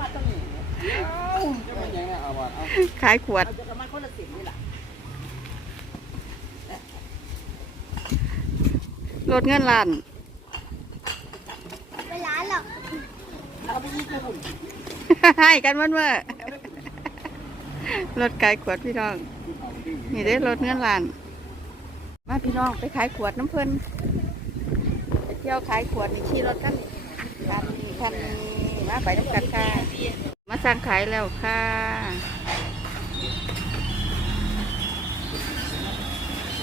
มาตรงนี้เอาจะเป็นยังไงเอาบอดเอาขายขวดเราจะกันมาคนละสิบนี่แหละลดเงินล้านเวลาหรอกเอาไปยี่สิบหุ่นให้กันวันเมื่อรถขายขวดพี่น้อง นี่ได้รถเงินล้าน มาพี่น้องไปขายขวดน้ำเพิ่นไปเที่ยวขายขวดนี่ขี่รถคันนี้คันนี้คันนี้ มาไปน้ำกันค่ะ มาสั่งขายแล้วค่ะ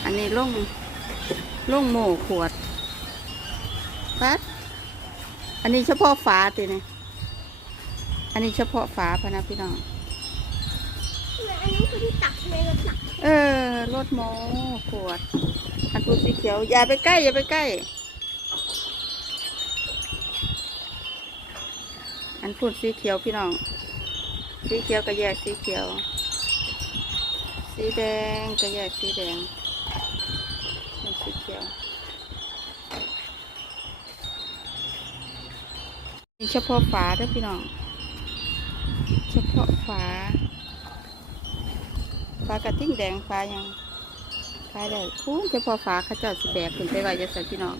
อันนี้ล่งล่งโม่ขวดปัดอันนี้เฉพาะฝาติเนี่ยอันนี้เฉพาะฝาพะนะพี่น้อง อันนี้คือที่ตักในรถหนัก เออรถโมขวด อันพูดสีเขียว อย่าไปใกล้ อย่าไปใกล้ อันพูดสีเขียวพี่น้อง สีเขียวก็แยกสีเขียว สีแดงก็แยกสีแดงสีเขียวนี่เฉพาะฝาเด้อพี่น้อง เฉพาะฝาฟ้ากระทิ่งแดงฟ้ายังขายได้คุ้เฉพาะฟ้าเขาเจ้าสิแบกขึ้นไปไว้จะใส่พี่น้อง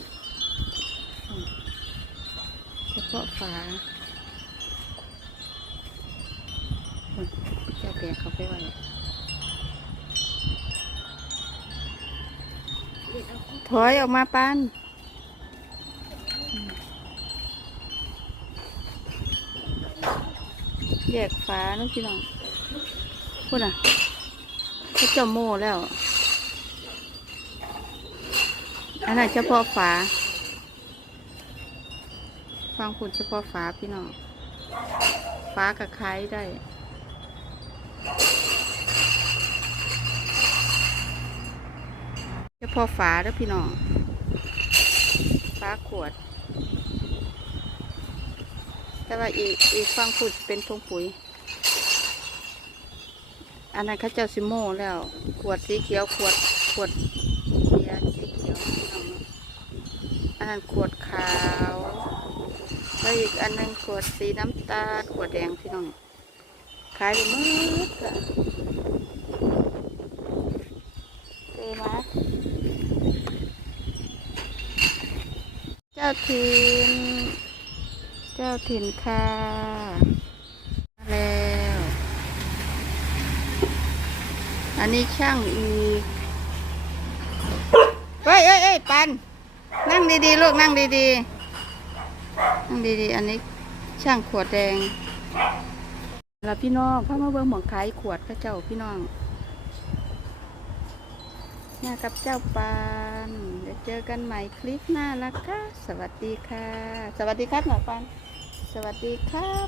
เฉพาะฟ้า เจ้าแบกเขาไปไว้ถอยออกมาปันแยกฟ้าเนาะพี่น้องพูดอะเขาจะโม่แล้ว อันนั้นเฉพาะฝาฟังคุณเฉพาะฝาพี่น้องฝากับไข่ได้ เฉพาะฝาแล้วพี่น้องฝาขวด แต่ว่าอีกอีกฟังคุณเป็นทงปุ๋ย อันนั้นเขาเจ้าซิโม่แล้ว ขวดสีเขียวขวดขวดเบียร์สีเขียวพี่น้องอันนั้นขวดขาวแล้วอีกอันหนึงขวดสีน้ำตาลขวดแดงพี่น้องขายไปหมดค่ะเจมา เจ้าถิ่น เจ้าถิ่นค่ะ มาแล้ว อันนี้ช่างอีก เฮ้ยเอ้ยเอ้ยปัน นั่งดีๆ ลูกนั่งดีๆ นั่งดีๆ อันนี้ช่างขวดแดงแล้วพี่น้องพ่อมาเบิ่งหมองขายขวดพระเจ้าพี่น้องมากับเจ้าปานเดี๋ยวเจอกันใหม่คลิปหน้านะคะสวัสดีค่ะ สวัสดีครับหน่อยปันสวัสดีครับ